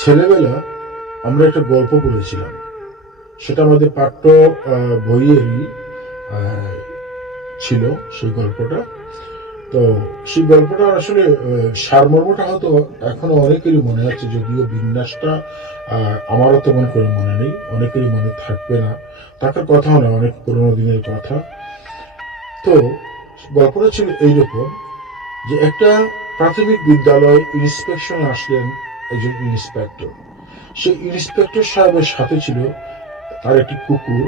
ছেলেবেলা আমরা একটা গল্প পড়েছিলাম। সেটা আমাদের পাঠ্য বইয়েরই ছিল সেই গল্পটা। তো সেই গল্পটা আসলে সারমর্মটা হয়তো এখনও অনেকেরই মনে আছে, যদিও বিন্যাসটা আমারও তেমন করে মনে নেই, অনেকেরই মনে থাকবে না। থাকার কথাও না, অনেক পুরোনো দিনের কথা। তো গল্পটা ছিল এইরকম যে একটা প্রাথমিক বিদ্যালয় ইন্সপেকশনে আসলেন একজন ইন্সপেক্টর সেই ইন্সপেক্টর সাহেবের সাথে ছিল তার একটি কুকুর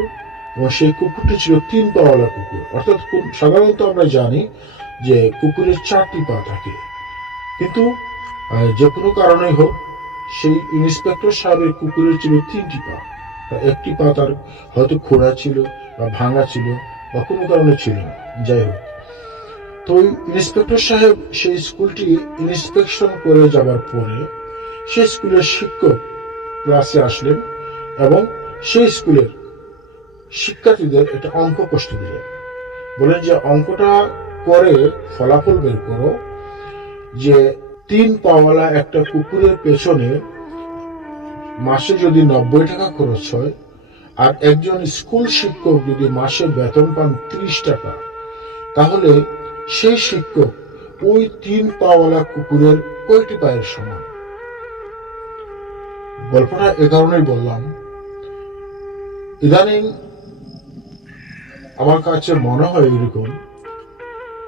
এবং সেই কুকুরটি ছিল তিন পাওয়ালা কুকুর। অর্থাৎ সাধারণত আমরা জানি যে কুকুরের চারটি পা থাকে। কিন্তু যে কোনো কারণেই হোক, সেই ইন্সপেক্টর সাহেবের কুকুরের ছিল তিনটি পা। একটি পা তার হয়তো খোড়া ছিল বা ভাঙা ছিল বা কোনো কারণে ছিল না। যাই হোক। তো ইন্সপেক্টর সাহেব সেই স্কুলটি ইন্সপেকশন করে যাবার পরে সেই স্কুলের শিক্ষক ক্লাসে আসলেন এবং সেই স্কুলের শিক্ষার্থীদের একটা অঙ্ক কষ্ট দিলেন। বলেন যে, অঙ্কটা করে ফলাফল বের করো যে, তিন পাওয়ালা একটা কুকুরের পেছনে মাসে যদি নব্বই টাকা খরচ হয় আর একজন স্কুল শিক্ষক যদি মাসে বেতন পান ত্রিশ টাকা, তাহলে সেই শিক্ষক ওই তিন পাওয়ালা কুকুরের কয়টি পায়ের সমান? গল্পটা এ কারণেই বললাম। ইদানিং আমার কাছে মনে হয় এরকম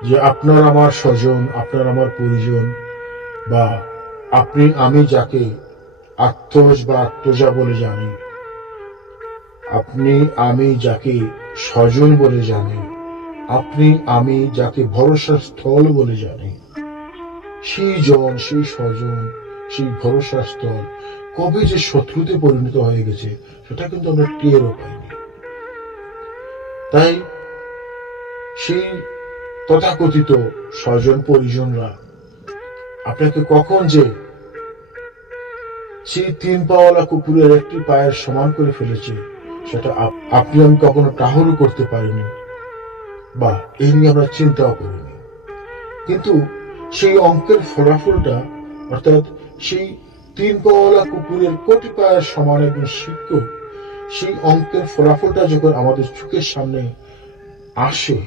যে আপনার আমার স্বজন, আপনার আমার পরিজন বা আপনি, আমি যাকে আত্মজ বা আত্মজা বলে জানি, আপনি, আমি যাকে স্বজন বলে জানি, আপনি, আমি যাকে ভরসার স্থল বলে জানি, সেই জন, সেই স্বজন, সেই ভরসার স্থল কবে যে শত্রুতে পরিণত হয়ে গেছে, সেটা কিন্তু আমরা টেরও পাইনি। তাই সেই তথাকথিত স্বজন পরিজনরা, আপনাকে কখন যে সেই তিন পাওয়ালা কুকুরের একটি পায়ের সমান করে ফেলেছে, সেটা আপনি আমি কখনো টাহরও করতে পারিনি বা এই নিয়ে আমরা চিন্তাও করিনি। কিন্তু সেই অঙ্কের ফলাফলটা, অর্থাৎ সেই তিন পাওয়ালা কুকুরের কোটি পায়ের সমান একজন শিক্ষক সেই অঙ্কের ফলাফলটা যখন আমাদের চোখের সামনে আসে,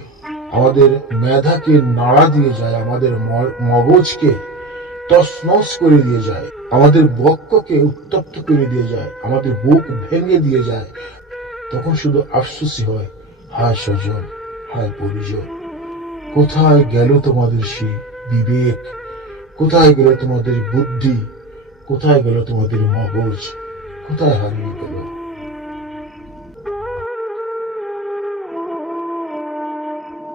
আমাদের মেধাকে নাড়া দিয়ে যায়, আমাদের মগজকে তসনস করে দিয়ে যায়, আমাদের বক্ষকে উত্তপ্ত করে দিয়ে যায়, আমাদের বুক ভেঙে দিয়ে যায়, তখন শুধু আফসোসই হয়, হায় স্বজন, হায় পরিজন। কোথায় গেল তোমাদের সেই বিবেক? কোথায় গেল তোমাদের বুদ্ধি? কোথায় গেল তোমাদের মগজ? কোথায় হারিয়ে গেল?